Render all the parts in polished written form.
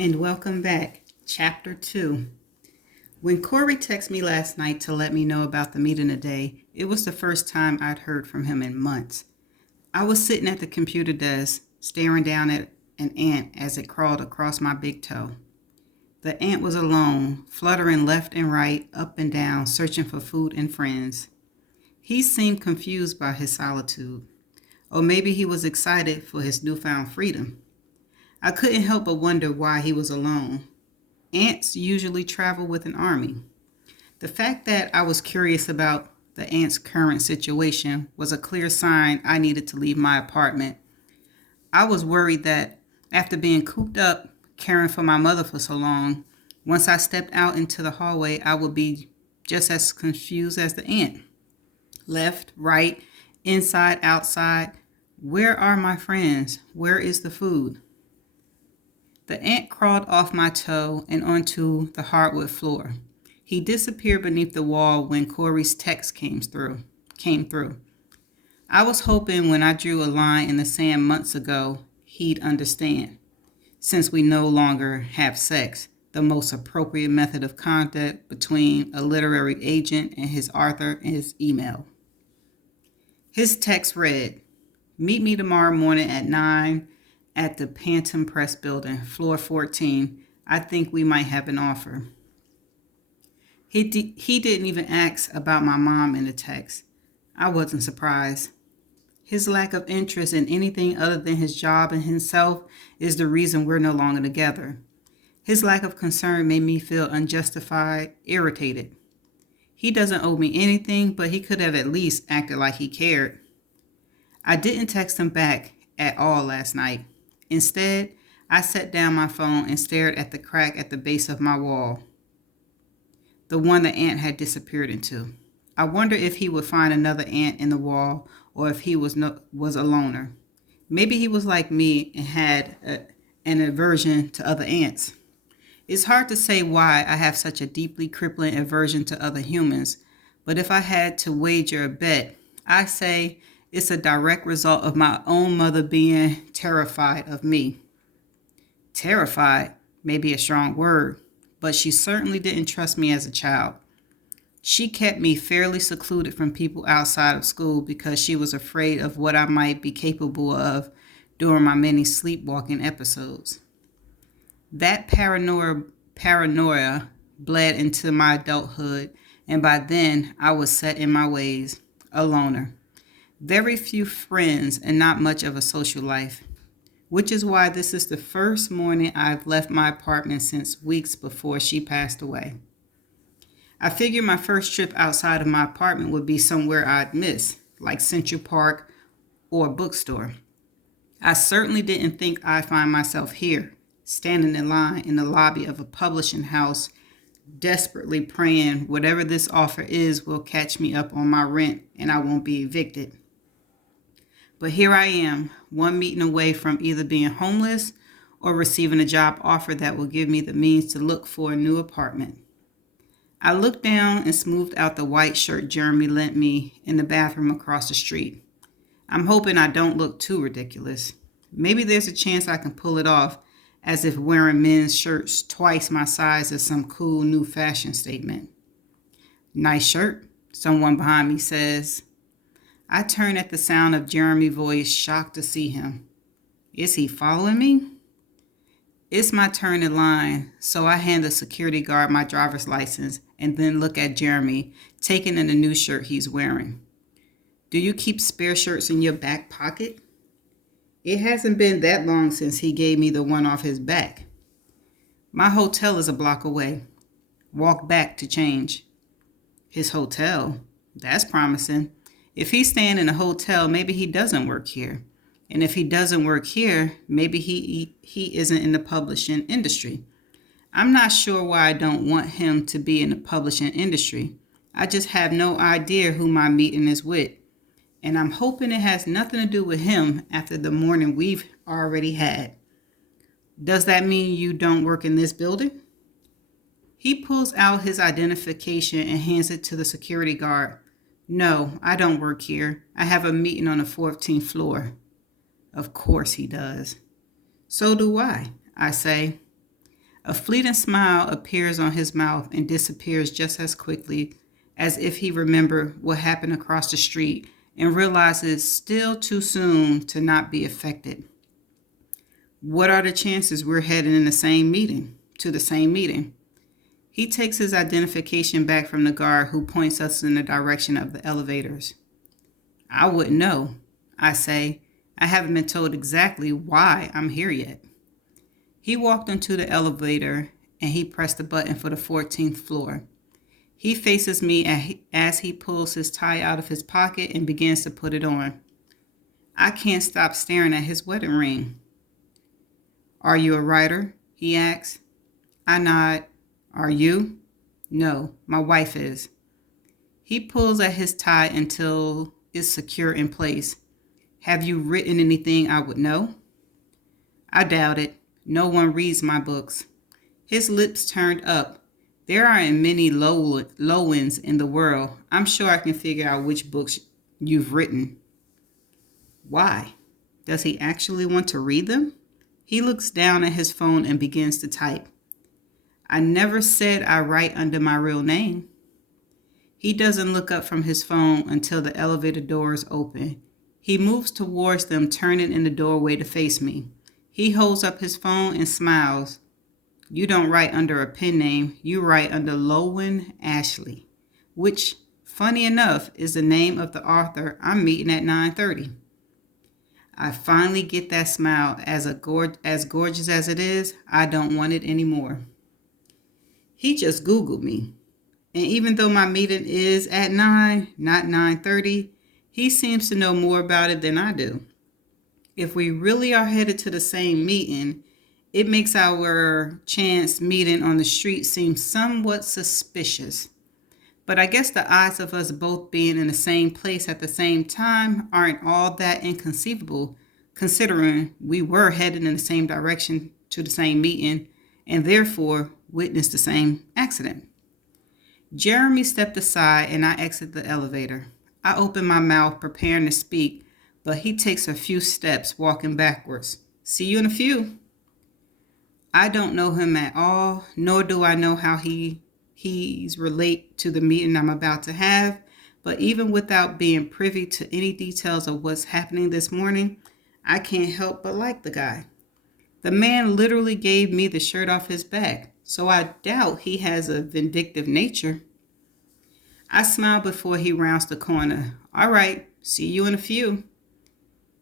And welcome back. Chapter 2. When Corey texted me last night to let me know about the meeting today, it was the first time I'd heard from him in months. I was sitting at the computer desk, staring down at an ant as it crawled across my big toe. The ant was alone, fluttering left and right, up and down, searching for food and friends. He seemed confused by his solitude, or maybe he was excited for his newfound freedom. I couldn't help but wonder why he was alone. Ants usually travel with an army. The fact that I was curious about the ant's current situation was a clear sign I needed to leave my apartment. I was worried that after being cooped up, caring for my mother for so long, once I stepped out into the hallway, I would be just as confused as the ant. Left, right, inside, outside. Where are my friends? Where is the food? The ant crawled off my toe and onto the hardwood floor. He disappeared beneath the wall when Corey's text came through. I was hoping when I drew a line in the sand months ago, he'd understand. Since we no longer have sex, the most appropriate method of contact between a literary agent and his author is email. His text read, "Meet me tomorrow morning at 9 at the Panton Press building, floor 14. I think we might have an offer." He didn't even ask about my mom in the text. I wasn't surprised. His lack of interest in anything other than his job and himself is the reason we're no longer together. His lack of concern made me feel unjustified, irritated. He doesn't owe me anything, but he could have at least acted like he cared. I didn't text him back at all last night. Instead, I set down my phone and stared at the crack at the base of my wall, the one the ant had disappeared into. I wonder if he would find another ant in the wall or if he was a loner. Maybe he was like me and had an aversion to other ants. It's hard to say why I have such a deeply crippling aversion to other humans, but if I had to wager a bet, I say it's a direct result of my own mother being terrified of me. Terrified may be a strong word, but she certainly didn't trust me as a child. She kept me fairly secluded from people outside of school because she was afraid of what I might be capable of during my many sleepwalking episodes. That paranoia bled into my adulthood, and by then I was set in my ways, a loner. Very few friends and not much of a social life, which is why this is the first morning I've left my apartment since weeks before she passed away. I figured my first trip outside of my apartment would be somewhere I'd miss, like Central Park or a bookstore. I certainly didn't think I'd find myself here, standing in line in the lobby of a publishing house, desperately praying whatever this offer is will catch me up on my rent and I won't be evicted. But here I am, one meeting away from either being homeless or receiving a job offer that will give me the means to look for a new apartment. I looked down and smoothed out the white shirt Jeremy lent me in the bathroom across the street. I'm hoping I don't look too ridiculous. Maybe there's a chance I can pull it off, as if wearing men's shirts twice my size is some cool new fashion statement. "Nice shirt," someone behind me says. I turn at the sound of Jeremy's voice, shocked to see him. Is he following me? It's my turn in line, so I hand the security guard my driver's license and then look at Jeremy, taking in the new shirt he's wearing. "Do you keep spare shirts in your back pocket?" It hasn't been that long since he gave me the one off his back. "My hotel is a block away. Walk back to change." His hotel? That's promising. If he's staying in a hotel, maybe he doesn't work here. And if he doesn't work here, maybe he isn't in the publishing industry. I'm not sure why I don't want him to be in the publishing industry. I just have no idea who my meeting is with. And I'm hoping it has nothing to do with him after the morning we've already had. "Does that mean you don't work in this building?" He pulls out his identification and hands it to the security guard. "No, I don't work here. I have a meeting on the 14th floor." Of course he does. "So do I say. A fleeting smile appears on his mouth and disappears just as quickly as if he remembered what happened across the street and realizes still too soon to not be affected. What are the chances we're heading in the same meeting, to the same meeting? He takes his identification back from the guard who points us in the direction of the elevators. I wouldn't know, I say. I haven't been told exactly why I'm here yet. He walked into the elevator and he pressed the button for the 14th floor. He faces me as he pulls his tie out of his pocket and begins to put it on. I can't stop staring at his wedding ring. Are you a writer? He asks. I nod. Are you? No, my wife is. He pulls at his tie until it's secure in place. Have you written anything I would know? I doubt it. No one reads my books. His lips turned up. There aren't many Lowens in the world. I'm sure I can figure out which books you've written. Why? Does he actually want to read them? He looks down at his phone and begins to type. I never said I write under my real name. He doesn't look up from his phone until the elevator doors open. He moves towards them, turning in the doorway to face me. He holds up his phone and smiles. You don't write under a pen name. You write under Lowen Ashley, which, funny enough, is the name of the author I'm meeting at 9:30. I finally get that smile. As gorgeous as it is, I don't want it anymore. He just Googled me. And even though my meeting is at 9, not 9:30, he seems to know more about it than I do. If we really are headed to the same meeting, it makes our chance meeting on the street seem somewhat suspicious. But I guess the odds of us both being in the same place at the same time aren't all that inconceivable, considering we were headed in the same direction to the same meeting and therefore witnessed the same accident. Jeremy stepped aside and I exit the elevator. I open my mouth preparing to speak, but he takes a few steps walking backwards. See you in a few. I don't know him at all, nor do I know how he's relate to the meeting I'm about to have, but even without being privy to any details of what's happening this morning, I can't help but like the guy. The man literally gave me the shirt off his back, so I doubt he has a vindictive nature. I smile before he rounds the corner. All right, see you in a few.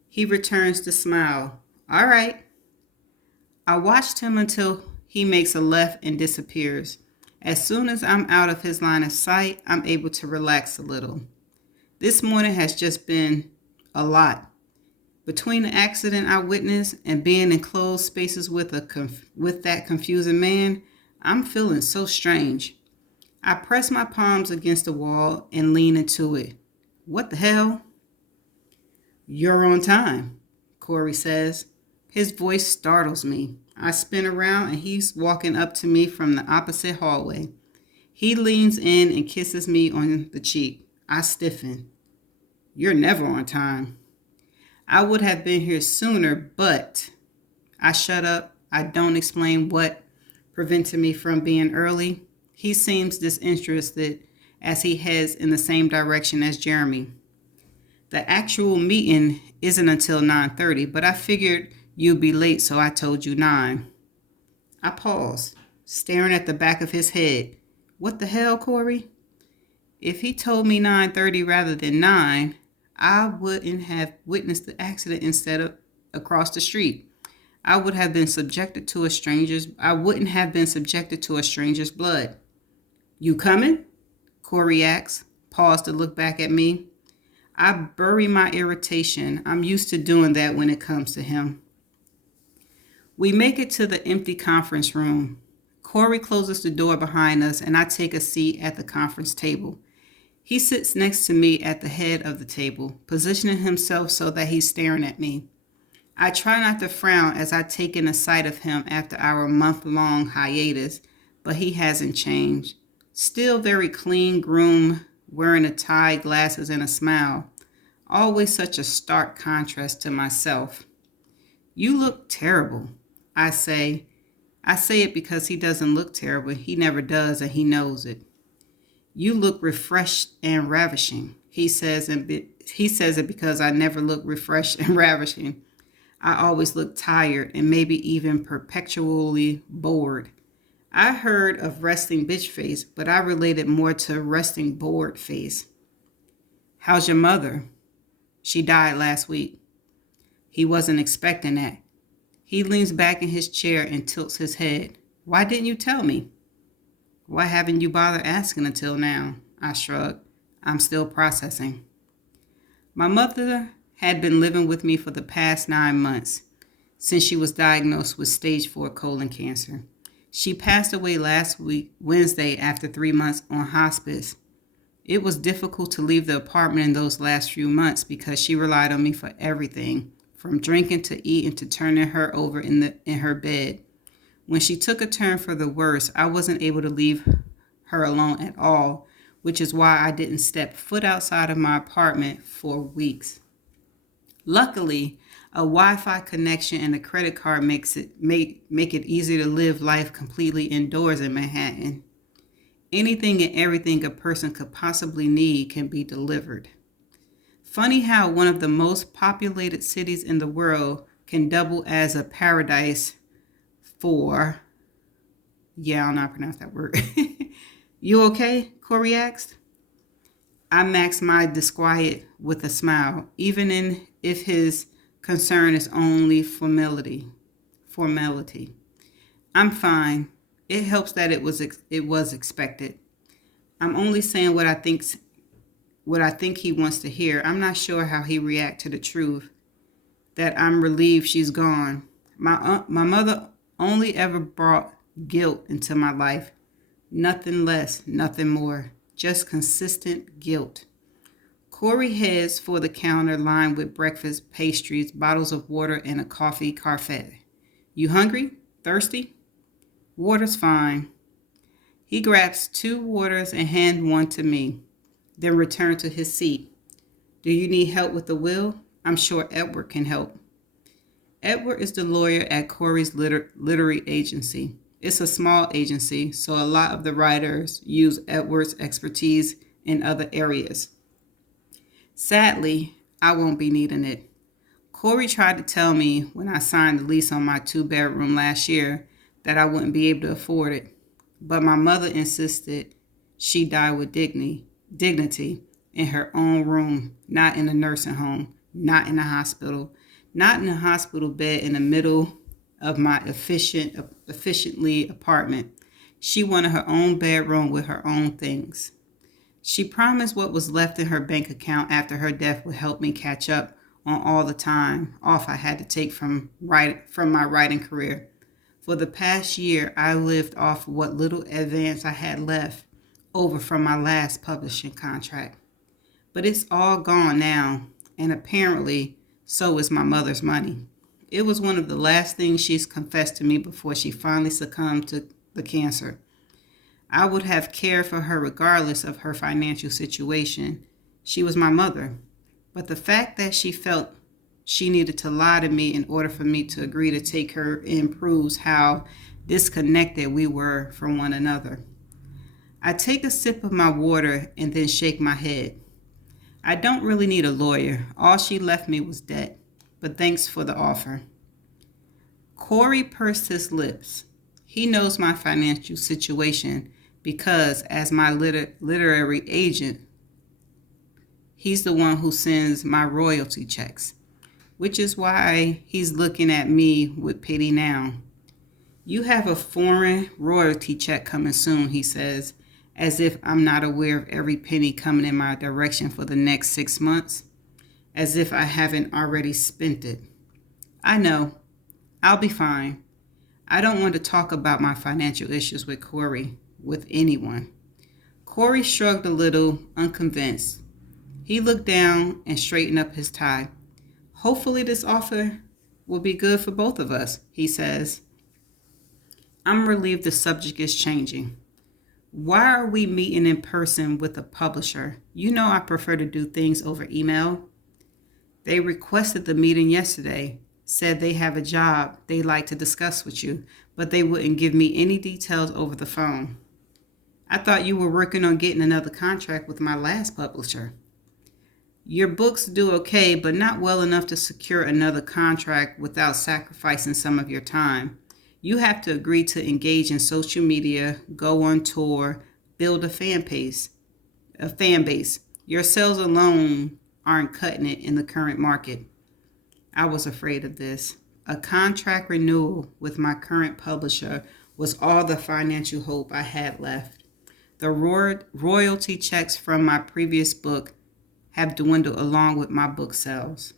He returns the smile. All right. I watched him until he makes a left and disappears. As soon as I'm out of his line of sight, I'm able to relax a little. This morning has just been a lot. Between the accident I witnessed and being in closed spaces with that confusing man, I'm feeling so strange. I press my palms against the wall and lean into it. What the hell? You're on time, Corey says. His voice startles me. I spin around and he's walking up to me from the opposite hallway. He leans in and kisses me on the cheek. I stiffen. You're never on time. I would have been here sooner, but I shut up. I don't explain what prevented me from being early. He seems disinterested as he heads in the same direction as Jeremy. The actual meeting isn't until 9:30, but I figured you'd be late, so I told you 9. I paused, staring at the back of his head. What the hell, Corey? If he told me 9:30 rather than 9, I wouldn't have witnessed the accident instead of across the street. I wouldn't have been subjected to a stranger's blood. You coming? Corey asks, paused to look back at me. I bury my irritation. I'm used to doing that when it comes to him. We make it to the empty conference room. Corey closes the door behind us and I take a seat at the conference table. He sits next to me at the head of the table, positioning himself so that he's staring at me. I try not to frown as I take in a sight of him after our month-long hiatus, but he hasn't changed. Still very clean groomed, wearing a tie, glasses, and a smile. Always such a stark contrast to myself. You look terrible, I say. I say it because he doesn't look terrible. He never does, and he knows it. You look refreshed and ravishing, he says, he says it because I never look refreshed and ravishing. I always look tired and maybe even perpetually bored. I heard of resting bitch face, but I related more to resting bored face. How's your mother? She died last week. He wasn't expecting that. He leans back in his chair and tilts his head. Why didn't you tell me? Why haven't you bothered asking until now? I shrugged. I'm still processing. My mother had been living with me for the past 9 months, since she was diagnosed with stage 4 colon cancer. She passed away last week, Wednesday, after 3 months on hospice. It was difficult to leave the apartment in those last few months because she relied on me for everything, from drinking to eating to turning her over in her bed. When she took a turn for the worse, I wasn't able to leave her alone at all, which is why I didn't step foot outside of my apartment for weeks. Luckily, a Wi-Fi connection and a credit card make it easy to live life completely indoors in Manhattan. Anything and everything a person could possibly need can be delivered. Funny how one of the most populated cities in the world can double as a paradise for, I don't know how to pronounce that word. You okay? Corey asked. I maxed my disquiet with a smile, even if his concern is only formality. I'm fine. It helps that it was expected. I'm only saying what I think he wants to hear. I'm not sure how he react to the truth that I'm relieved she's gone. My mother only ever brought guilt into my life. Nothing less, nothing more. Just consistent guilt. Corey heads for the counter lined with breakfast, pastries, bottles of water, and a coffee carafe. You hungry? Thirsty? Water's fine. He grabs 2 waters and hands one to me, then returns to his seat. Do you need help with the will? I'm sure Edward can help. Edward is the lawyer at Corey's literary agency. It's a small agency, so a lot of the writers use Edward's expertise in other areas. Sadly, I won't be needing it. Corey tried to tell me when I signed the lease on my 2-bedroom last year that I wouldn't be able to afford it. But my mother insisted she died with dignity in her own room, not in a nursing home, not in a hospital, not in a hospital bed in the middle of my efficiently apartment. She wanted her own bedroom with her own things. She promised what was left in her bank account after her death would help me catch up on all the time off I had to take from my writing career. For the past year, I lived off what little advance I had left over from my last publishing contract. But it's all gone now, and apparently so is my mother's money. It was one of the last things she's confessed to me before she finally succumbed to the cancer. I would have cared for her regardless of her financial situation. She was my mother. But the fact that she felt she needed to lie to me in order for me to agree to take her in proves how disconnected we were from one another. I take a sip of my water and then shake my head. I don't really need a lawyer. All she left me was debt. But thanks for the offer. Corey pursed his lips. He knows my financial situation because, as my literary agent, he's the one who sends my royalty checks, which is why he's looking at me with pity now. You have a foreign royalty check coming soon, he says, as if I'm not aware of every penny coming in my direction for the next 6 months, as if I haven't already spent it. I know. I'll be fine. I don't want to talk about my financial issues with anyone. Corey shrugged a little, unconvinced. He looked down and straightened up his tie. Hopefully this offer will be good for both of us, he says. I'm relieved the subject is changing. Why are we meeting in person with a publisher? You know I prefer to do things over email. They requested the meeting yesterday, said they have a job they'd like to discuss with you, but they wouldn't give me any details over the phone. I thought you were working on getting another contract with my last publisher. Your books do okay, but not well enough to secure another contract without sacrificing some of your time. You have to agree to engage in social media, go on tour, build a fan base. Your sales alone aren't cutting it in the current market. I was afraid of this. A contract renewal with my current publisher was all the financial hope I had left. The royalty checks from my previous book have dwindled along with my book sales.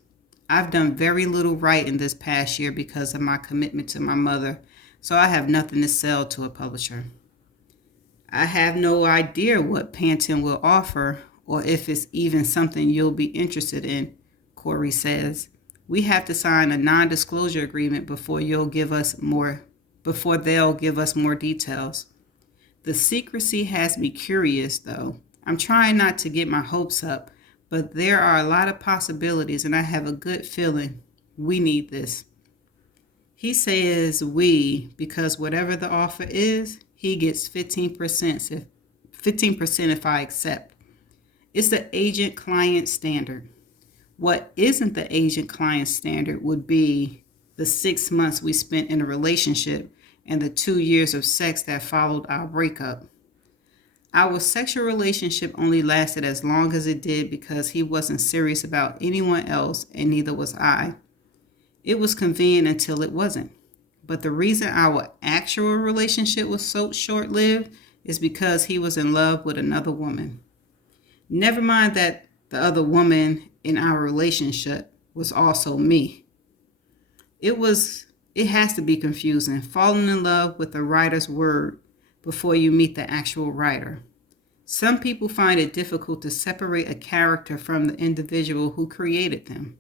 I've done very little writing this past year because of my commitment to my mother, so I have nothing to sell to a publisher. I have no idea what Panton will offer or if it's even something you'll be interested in, Corey says. We have to sign a non-disclosure agreement before they'll give us more details. The secrecy has me curious, though. I'm trying not to get my hopes up, but there are a lot of possibilities, and I have a good feeling we need this. He says we because whatever the offer is, he gets 15% if I accept. It's the agent-client standard. What isn't the agent-client standard would be the 6 months we spent in a relationship and the 2 years of sex that followed our breakup. Our sexual relationship only lasted as long as it did because he wasn't serious about anyone else and neither was I. It was convenient until it wasn't. But the reason our actual relationship was so short-lived is because he was in love with another woman. Never mind that the other woman in our relationship was also me. It has to be confusing, falling in love with a writer's word before you meet the actual writer. Some people find it difficult to separate a character from the individual who created them.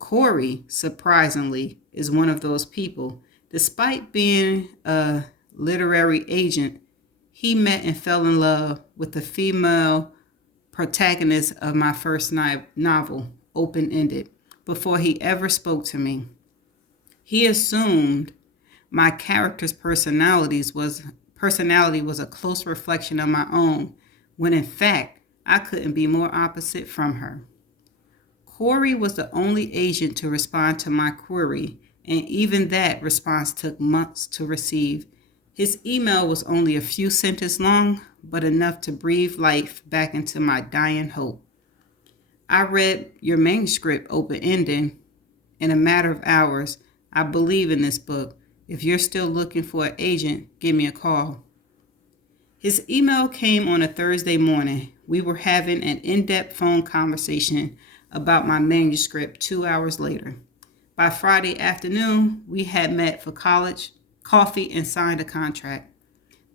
Corey, surprisingly, is one of those people. Despite being a literary agent, he met and fell in love with the female protagonist of my first novel, Open Ended, before he ever spoke to me. He assumed my character's personality was a close reflection of my own, when in fact, I couldn't be more opposite from her. Corey was the only agent to respond to my query, and even that response took months to receive. His email was only a few sentences long, but enough to breathe life back into my dying hope. I read your manuscript, Open Ended, in a matter of hours. I believe in this book. If you're still looking for an agent, give me a call. His email came on a Thursday morning. We were having an in-depth phone conversation about my manuscript 2 hours later. By Friday afternoon, we had met for college, coffee, and signed a contract.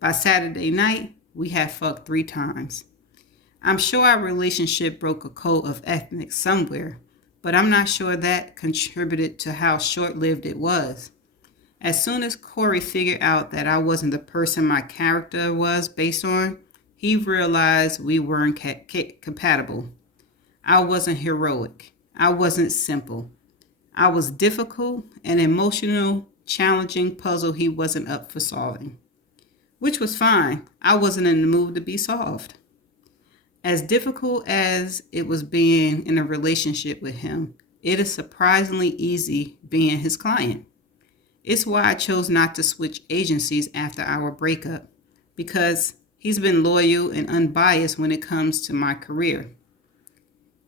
By Saturday night, we had fucked 3 times. I'm sure our relationship broke a code of ethics somewhere, but I'm not sure that contributed to how short-lived it was. As soon as Corey figured out that I wasn't the person my character was based on, he realized we weren't compatible. I wasn't heroic. I wasn't simple. I was difficult, an emotional, challenging puzzle he wasn't up for solving. Which was fine. I wasn't in the mood to be solved. As difficult as it was being in a relationship with him, it is surprisingly easy being his client. It's why I chose not to switch agencies after our breakup, because he's been loyal and unbiased when it comes to my career.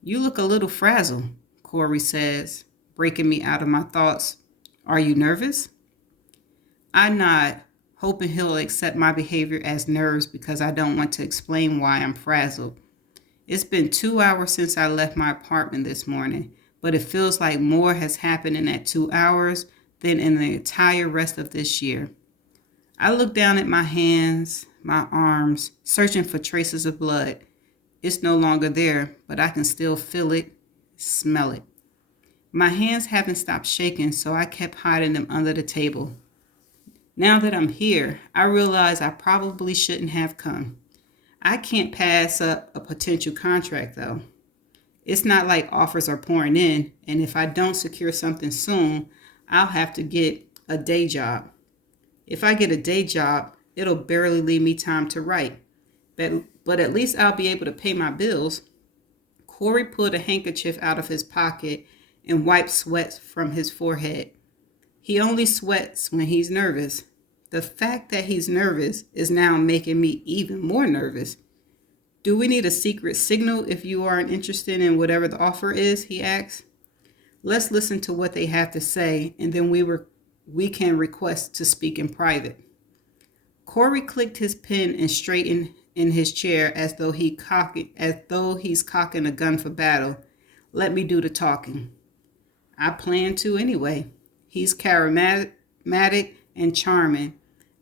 You look a little frazzled, Corey says, breaking me out of my thoughts. Are you nervous? I nod, hoping he'll accept my behavior as nerves because I don't want to explain why I'm frazzled. It's been 2 hours since I left my apartment this morning, but it feels like more has happened in that 2 hours than in the entire rest of this year. I look down at my hands, my arms, searching for traces of blood. It's no longer there, but I can still feel it, smell it. My hands haven't stopped shaking, so I kept hiding them under the table. Now that I'm here, I realize I probably shouldn't have come. I can't pass up a potential contract, though. It's not like offers are pouring in, and if I don't secure something soon, I'll have to get a day job. If I get a day job, it'll barely leave me time to write. But at least I'll be able to pay my bills. Corey pulled a handkerchief out of his pocket and wiped sweat from his forehead. He only sweats when he's nervous. The fact that he's nervous is now making me even more nervous. Do we need a secret signal if you aren't interested in whatever the offer is? He asked. Let's listen to what they have to say, and then we can request to speak in private. Corey clicked his pen and straightened in his chair as though he's cocking a gun for battle. Let me do the talking. I plan to anyway. He's charismatic and charming.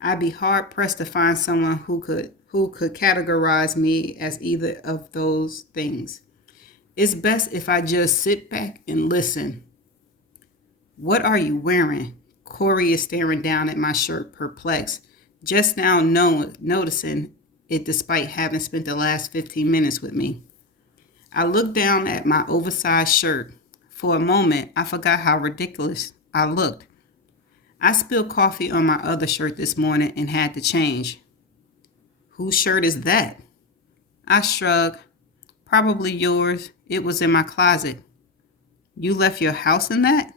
I'd be hard pressed to find someone who could categorize me as either of those things. It's best if I just sit back and listen. What are you wearing? Corey is staring down at my shirt, perplexed, just now noticing it despite having spent the last 15 minutes with me. I looked down at my oversized shirt. For a moment, I forgot how ridiculous I looked. I spilled coffee on my other shirt this morning and had to change. Whose shirt is that? I shrugged. Probably yours. It was in my closet. You left your house in that?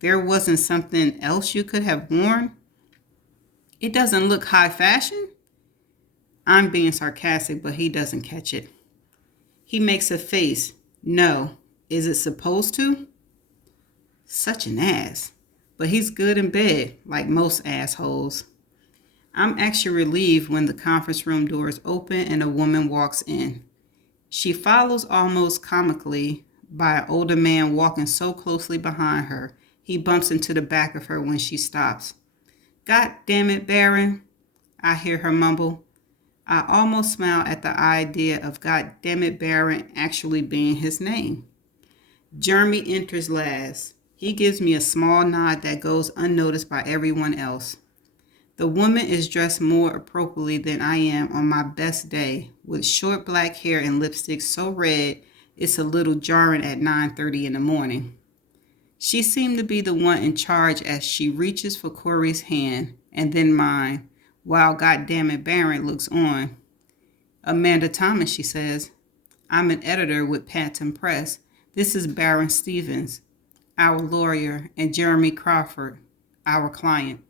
There wasn't something else you could have worn? It doesn't look high fashion? I'm being sarcastic, but he doesn't catch it. He makes a face. No. Is it supposed to? Such an ass. But he's good in bed, like most assholes. I'm actually relieved when the conference room doors open and a woman walks in. She follows almost comically by an older man walking so closely behind her, he bumps into the back of her when she stops. God damn it, Baron, I hear her mumble. I almost smile at the idea of God damn it, Baron actually being his name. Jeremy enters last. He gives me a small nod that goes unnoticed by everyone else. The woman is dressed more appropriately than I am on my best day, with short black hair and lipstick so red it's a little jarring at 9:30 in the morning. She seemed to be the one in charge as she reaches for Corey's hand and then mine, while goddammit Barron looks on. Amanda Thomas, she says. I'm an editor with Panton Press. This is Baron Stevens, our lawyer, and Jeremy Crawford, our client.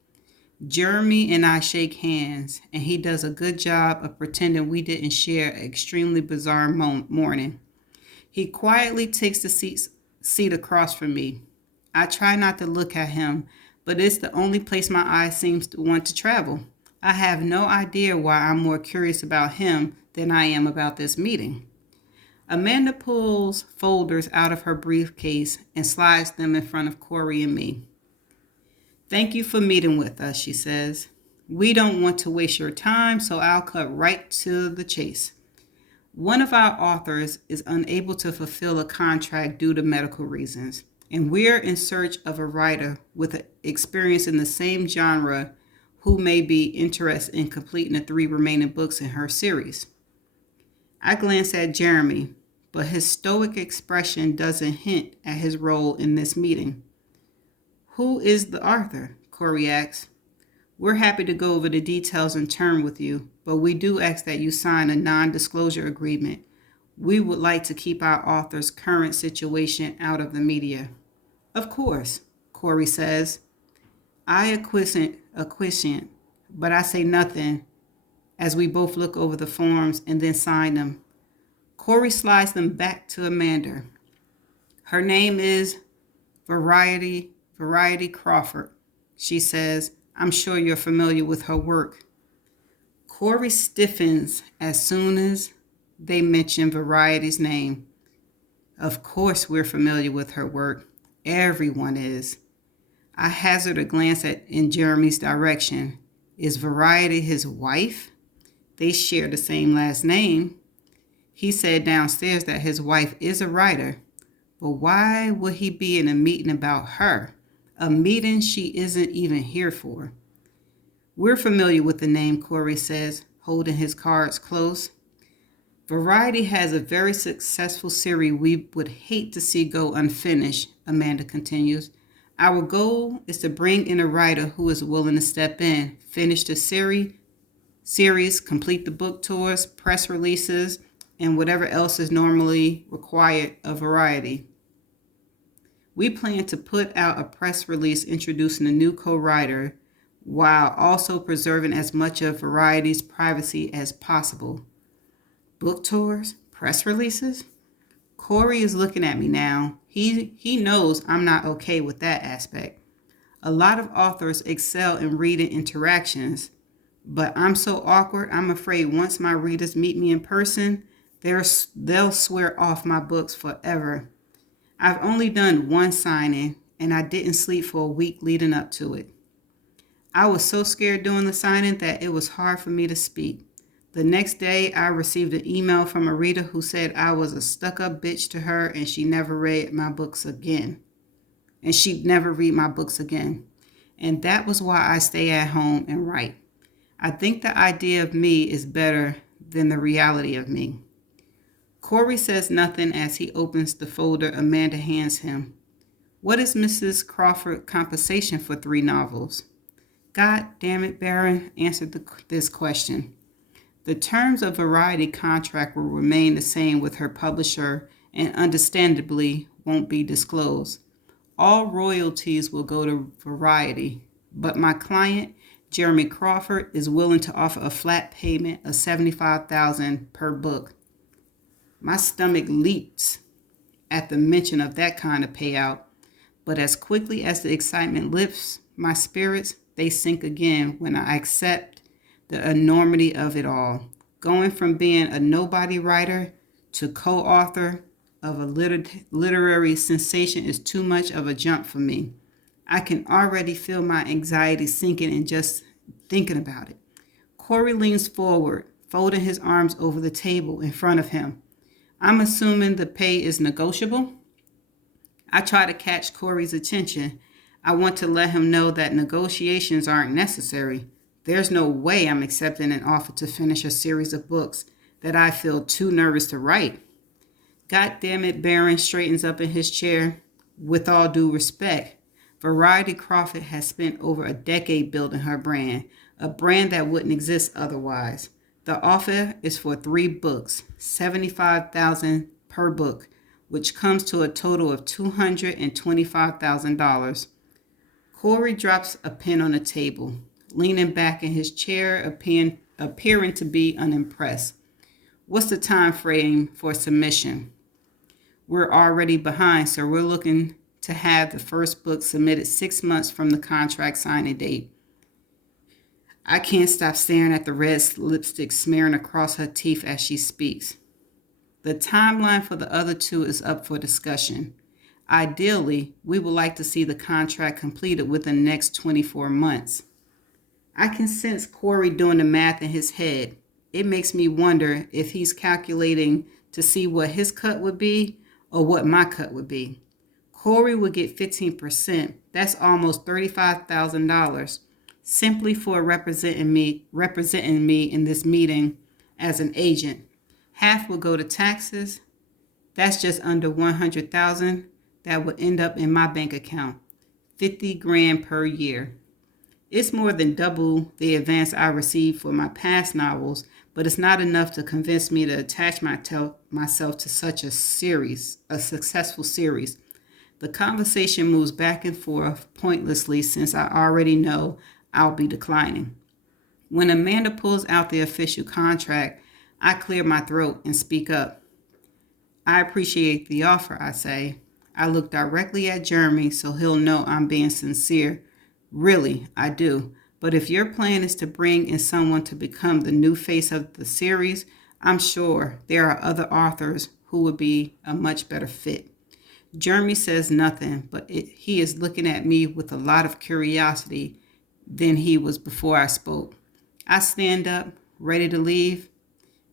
Jeremy and I shake hands, and he does a good job of pretending we didn't share an extremely bizarre morning. He quietly takes the seat across from me. I try not to look at him, but it's the only place my eye seems to want to travel. I have no idea why I'm more curious about him than I am about this meeting. Amanda pulls folders out of her briefcase and slides them in front of Corey and me. Thank you for meeting with us, she says. We don't want to waste your time, so I'll cut right to the chase. One of our authors is unable to fulfill a contract due to medical reasons, and we're in search of a writer with experience in the same genre who may be interested in completing the 3 remaining books in her series. I glance at Jeremy, but his stoic expression doesn't hint at his role in this meeting. Who is the author? Corey asks. We're happy to go over the details in turn with you, but we do ask that you sign a non-disclosure agreement. We would like to keep our author's current situation out of the media. Of course, Corey says. I acquiescent, but I say nothing as we both look over the forms and then sign them. Corey slides them back to Amanda. Her name is Variety Crawford. She says, I'm sure you're familiar with her work. Corey stiffens as soon as they mention Variety's name. Of course we're familiar with her work. Everyone is. I hazard a glance in Jeremy's direction. Is Variety his wife? They share the same last name. He said downstairs that his wife is a writer. But why would he be in a meeting about her? A meeting she isn't even here for. We're familiar with the name, Corey says, holding his cards close. Variety has a very successful series we would hate to see go unfinished, Amanda continues. Our goal is to bring in a writer who is willing to step in, finish the series, complete the book tours, press releases, and whatever else is normally required of Variety. We plan to put out a press release introducing a new co-writer while also preserving as much of Variety's privacy as possible. Book tours, press releases? Corey is looking at me now. He knows I'm not okay with that aspect. A lot of authors excel in reading interactions, but I'm so awkward, I'm afraid once my readers meet me in person, they'll swear off my books forever. I've only done one signing, and I didn't sleep for a week leading up to it. I was so scared doing the signing that it was hard for me to speak. The next day, I received an email from a reader who said I was a stuck-up bitch to her and she'd never read my books again. And she'd never read my books again. And that was why I stay at home and write. I think the idea of me is better than the reality of me. Corey says nothing as he opens the folder Amanda hands him. What is Mrs. Crawford's compensation for 3 novels? God damn it, Baron, answered this question. The terms of Variety contract will remain the same with her publisher and understandably won't be disclosed. All royalties will go to Variety, but my client, Jeremy Crawford, is willing to offer a flat payment of $75,000 per book. My stomach leaps at the mention of that kind of payout, but as quickly as the excitement lifts my spirits, they sink again when I accept the enormity of it all. Going from being a nobody writer to co-author of a literary sensation is too much of a jump for me. I can already feel my anxiety sinking in just thinking about it. Corey leans forward, folding his arms over the table in front of him. I'm assuming the pay is negotiable? I try to catch Corey's attention. I want to let him know that negotiations aren't necessary. There's no way I'm accepting an offer to finish a series of books that I feel too nervous to write. God damn it, Baron straightens up in his chair. With all due respect, Variety Crawford has spent over a decade building her brand, a brand that wouldn't exist otherwise. The offer is for 3 books, $75,000 per book, which comes to a total of $225,000. Corey drops a pen on the table, leaning back in his chair, appearing to be unimpressed. What's the time frame for submission? We're already behind, so we're looking to have the first book submitted 6 months from the contract signing date. I can't stop staring at the red lipstick smearing across her teeth as she speaks. The timeline for the other 2 is up for discussion. Ideally, we would like to see the contract completed within the next 24 months. I can sense Corey doing the math in his head. It makes me wonder if he's calculating to see what his cut would be or what my cut would be. Corey would get 15%. That's almost $35,000 simply for representing me in this meeting as an agent. Half will go to taxes. That's just under $100,000 that would end up in my bank account. $50,000 per year. It's more than double the advance I received for my past novels, but it's not enough to convince me to attach myself to such a successful series. The conversation moves back and forth pointlessly since I already know I'll be declining. When Amanda pulls out the official contract, I clear my throat and speak up. I appreciate the offer, I say. I look directly at Jeremy so he'll know I'm being sincere. Really, I do. But if your plan is to bring in someone to become the new face of the series, I'm sure there are other authors who would be a much better fit. Jeremy says nothing, but he is looking at me with a lot of curiosity than he was before I spoke. I stand up, ready to leave.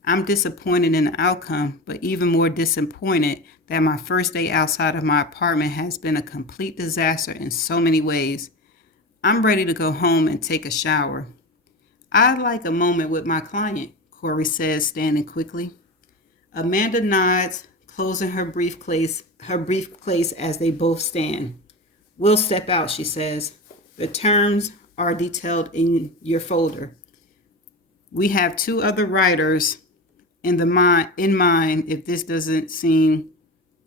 I'm disappointed in the outcome, but even more disappointed that my first day outside of my apartment has been a complete disaster in so many ways. I'm ready to go home and take a shower. I'd like a moment with my client, Corey says, standing quickly. Amanda nods, closing her briefcase as they both stand. We'll step out, she says. The terms are detailed in your folder. We have two other writers in mind if this doesn't seem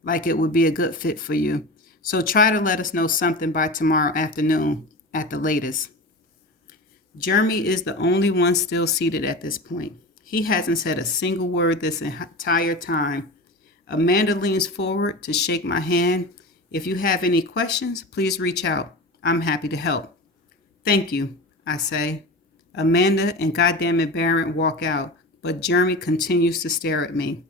like it would be a good fit for you. So try to let us know something by tomorrow afternoon at the latest. Jeremy is the only one still seated at this point. He hasn't said a single word this entire time. Amanda leans forward to shake my hand. If you have any questions, please reach out. I'm happy to help. Thank you, I say. Amanda and goddammit Barrett walk out, but Jeremy continues to stare at me.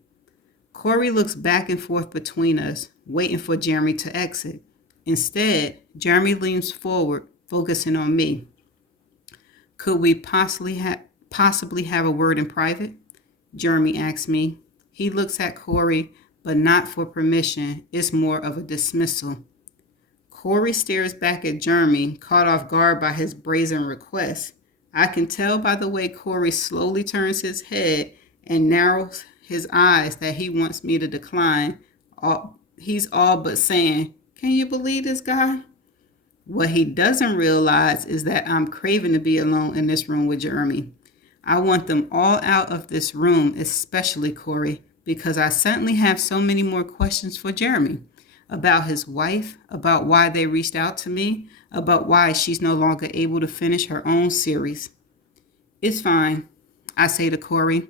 Corey looks back and forth between us, waiting for Jeremy to exit. Instead, Jeremy leans forward, focusing on me. Could we possibly have a word in private? Jeremy asks me. He looks at Corey, but not for permission. It's more of a dismissal. Corey stares back at Jeremy, caught off guard by his brazen request. I can tell by the way Corey slowly turns his head and narrows his eyes that he wants me to decline. He's all but saying, "Can you believe this guy?" What he doesn't realize is that I'm craving to be alone in this room with Jeremy. I want them all out of this room, especially Corey, because I certainly have so many more questions for Jeremy. About his wife, about why they reached out to me, about why she's no longer able to finish her own series. It's fine, I say to Corey.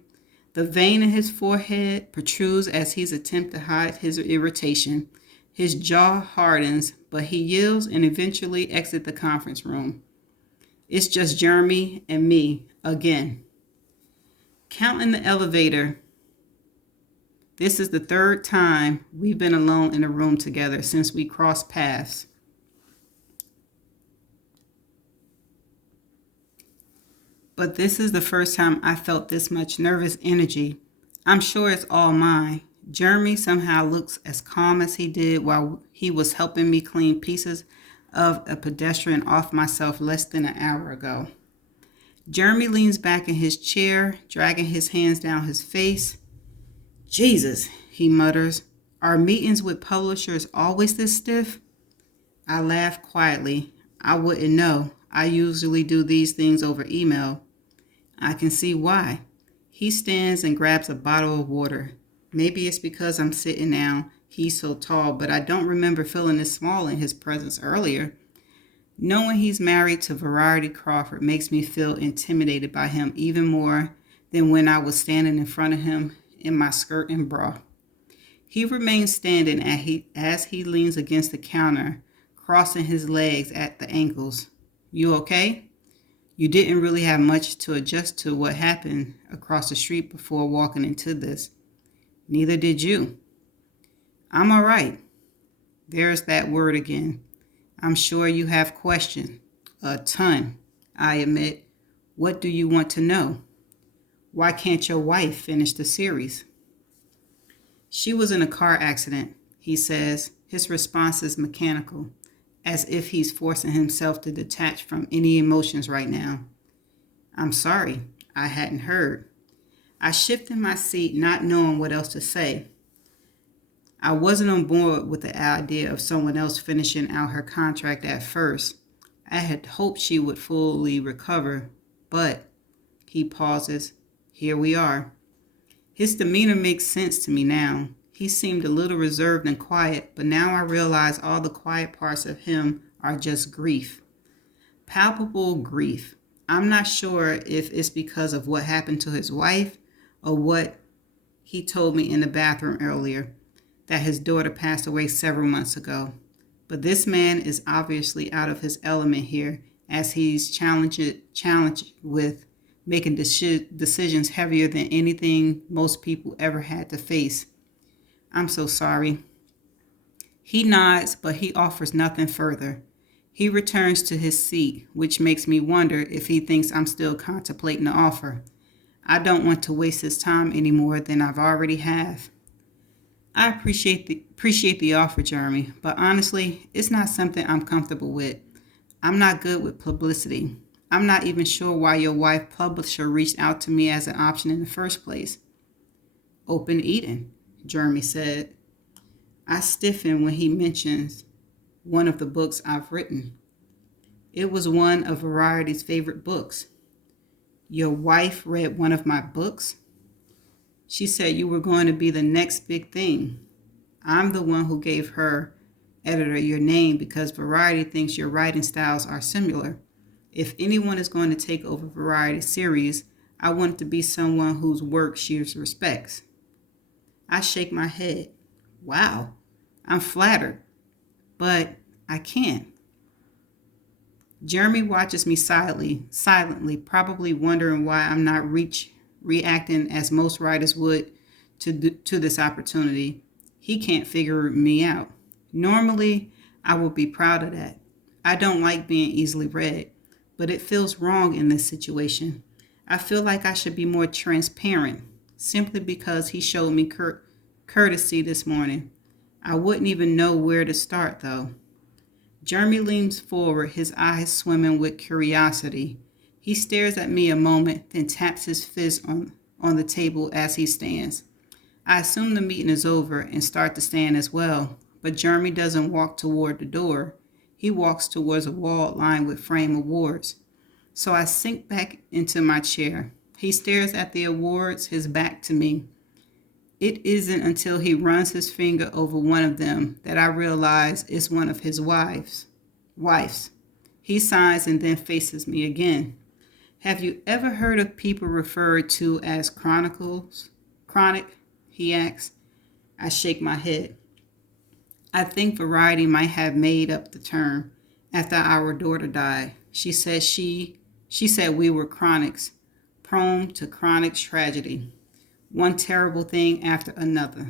The vein in his forehead protrudes as he's attempting to hide his irritation. His jaw hardens, but he yields and eventually exits the conference room. It's just Jeremy and me again. Counting the elevator, this is the third time we've been alone in a room together since we crossed paths. But this is the first time I felt this much nervous energy. I'm sure it's all mine. Jeremy somehow looks as calm as he did while he was helping me clean pieces of a pedestrian off myself less than an hour ago. Jeremy leans back in his chair, dragging his hands down his face. Jesus, he mutters. Are meetings with publishers always this stiff? I laugh quietly. I wouldn't know. I usually do these things over email. I can see why. He stands and grabs a bottle of water. Maybe it's because I'm sitting down. He's so tall, but I don't remember feeling this small in his presence earlier. Knowing he's married to Variety Crawford makes me feel intimidated by him even more than when I was standing in front of him in my skirt and bra. He remains standing as he leans against the counter, crossing his legs at the ankles. You okay? You didn't really have much to adjust to what happened across the street before walking into this. Neither did you. I'm all right. There's that word again. I'm sure you have questions. A ton, I admit. What do you want to know? Why can't your wife finish the series? She was in a car accident, he says. His response is mechanical, as if he's forcing himself to detach from any emotions right now. I'm sorry, I hadn't heard. I shifted my seat, not knowing what else to say. I wasn't on board with the idea of someone else finishing out her contract at first. I had hoped she would fully recover, but, he pauses, here we are. His demeanor makes sense to me now. He seemed a little reserved and quiet, but now I realize all the quiet parts of him are just grief. Palpable grief. I'm not sure if it's because of what happened to his wife or what he told me in the bathroom earlier, that his daughter passed away several months ago. But this man is obviously out of his element here, as he's challenged with making decisions heavier than anything most people ever had to face. I'm so sorry. He nods, but he offers nothing further. He returns to his seat, which makes me wonder if he thinks I'm still contemplating the offer. I don't want to waste his time any more than I've already have. I appreciate the offer, Jeremy, but honestly, it's not something I'm comfortable with. I'm not good with publicity. I'm not even sure why your wife publisher reached out to me as an option in the first place. Open Eden, Jeremy said. I stiffen when he mentions one of the books I've written. It was one of Variety's favorite books. Your wife read one of my books? She said you were going to be the next big thing. I'm the one who gave her editor your name because Variety thinks your writing styles are similar. If anyone is going to take over Variety series, I want it to be someone whose work she respects. I shake my head. Wow, I'm flattered, but I can't. Jeremy watches me silently, probably wondering why I'm not reacting as most writers would to this opportunity. He can't figure me out. Normally, I would be proud of that. I don't like being easily read, but it feels wrong in this situation. I feel like I should be more transparent, simply because he showed me courtesy this morning. I wouldn't even know where to start, though. Jeremy leans forward, his eyes swimming with curiosity. He stares at me a moment, then taps his fist on the table as he stands. I assume the meeting is over and start to stand as well, but Jeremy doesn't walk toward the door. He walks towards a wall lined with frame awards. So I sink back into my chair. He stares at the awards, his back to me. It isn't until he runs his finger over one of them that I realize it's one of his wives. He sighs and then faces me again. Have you ever heard of people referred to as chronic? He asks. I shake my head. I think Variety might have made up the term after our daughter died. She said we were chronics, prone to chronic tragedy. One terrible thing after another.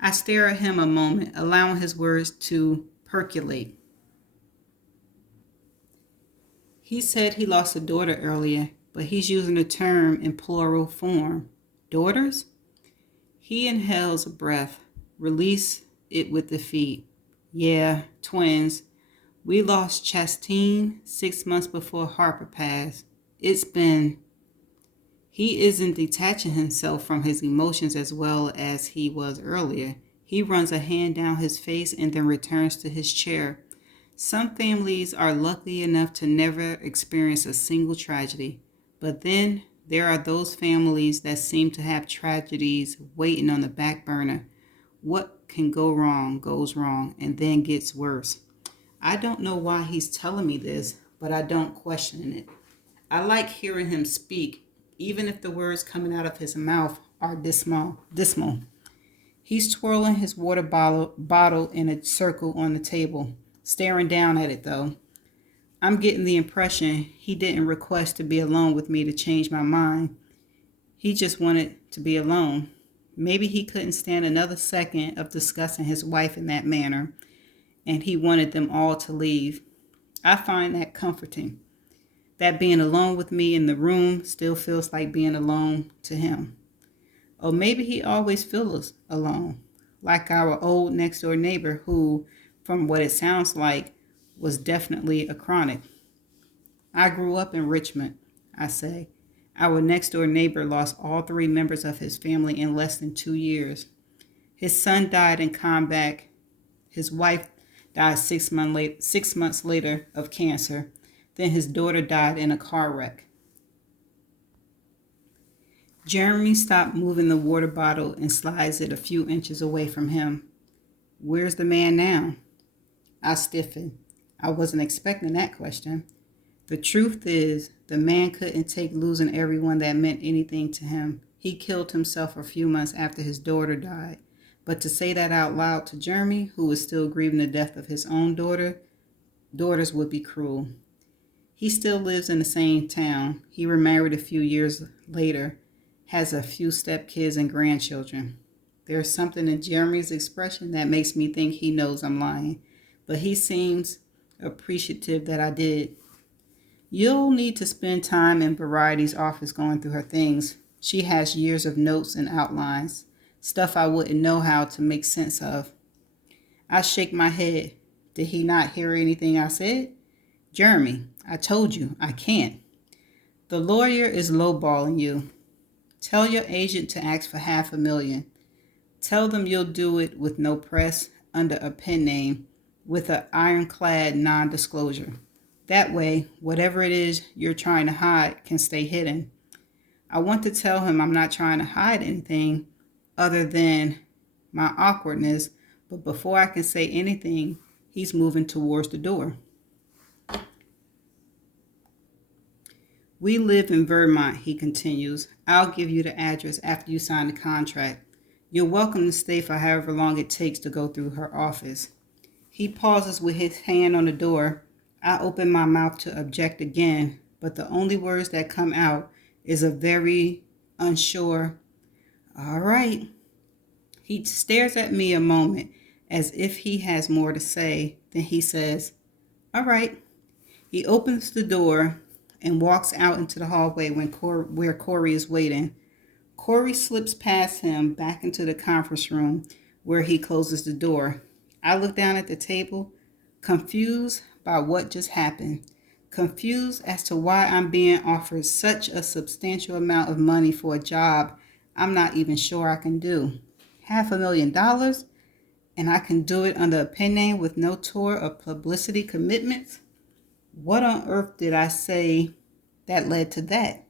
I stare at him a moment, allowing his words to percolate. He said he lost a daughter earlier, but he's using the term in plural form. Daughters? He inhales a breath, release it with the feet. Yeah, twins. We lost Chastine 6 months before Harper passed. He isn't detaching himself from his emotions as well as he was earlier. He runs a hand down his face and then returns to his chair. Some families are lucky enough to never experience a single tragedy, but then there are those families that seem to have tragedies waiting on the back burner. What can go wrong goes wrong and then gets worse. I don't know why he's telling me this, but I don't question it. I like hearing him speak, even if the words coming out of his mouth are dismal. He's twirling his water bottle in a circle on the table, staring down at it though. I'm getting the impression he didn't request to be alone with me to change my mind. He just wanted to be alone. Maybe he couldn't stand another second of discussing his wife in that manner, and he wanted them all to leave. I find that comforting. That being alone with me in the room still feels like being alone to him. Or maybe he always feels alone, like our old next door neighbor who, from what it sounds like, was definitely a chronic. I grew up in Richmond, I say. Our next door neighbor lost all 3 members of his family in less than 2 years. His son died in combat. His wife died 6 months later of cancer. Then his daughter died in a car wreck. Jeremy stopped moving the water bottle and slides it a few inches away from him. Where's the man now? I stiffened. I wasn't expecting that question. The truth is, the man couldn't take losing everyone that meant anything to him. He killed himself a few months after his daughter died. But to say that out loud to Jeremy, who was still grieving the death of his own daughters would be cruel. He still lives in the same town. He remarried a few years later, has a few stepkids and grandchildren. There's something in Jeremy's expression that makes me think he knows I'm lying, but he seems appreciative that I did. You'll need to spend time in Variety's office going through her things. She has years of notes and outlines, stuff I wouldn't know how to make sense of. I shake my head. Did he not hear anything I said? Jeremy, I told you, I can't. The lawyer is lowballing you. Tell your agent to ask for $500,000. Tell them you'll do it with no press, under a pen name. with an ironclad non-disclosure. That way, whatever it is you're trying to hide can stay hidden. I want to tell him I'm not trying to hide anything other than my awkwardness, but before I can say anything, he's moving towards the door. We live in Vermont, he continues. I'll give you the address after you sign the contract. You're welcome to stay for however long it takes to go through her office. He pauses with his hand on the door. I open my mouth to object again, but the only words that come out is a very unsure, all right. He stares at me a moment as if he has more to say. Then he says, all right. He opens the door and walks out into the hallway where Corey is waiting. Corey slips past him back into the conference room where he closes the door. I look down at the table, confused by what just happened, confused as to why I'm being offered such a substantial amount of money for a job I'm not even sure I can do. $500,000, and I can do it under a pen name with no tour or publicity commitments? What on earth did I say that led to that?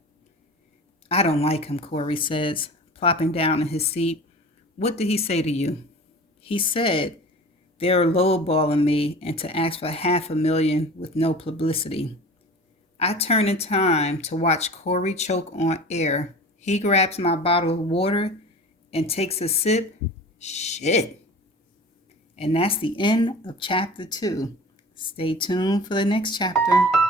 I don't like him, Corey says, plopping down in his seat. What did he say to you? He said they're lowballing me and to ask for $500,000 with no publicity. I turn in time to watch Corey choke on air. He grabs my bottle of water and takes a sip. Shit. And that's the end of chapter 2. Stay tuned for the next chapter.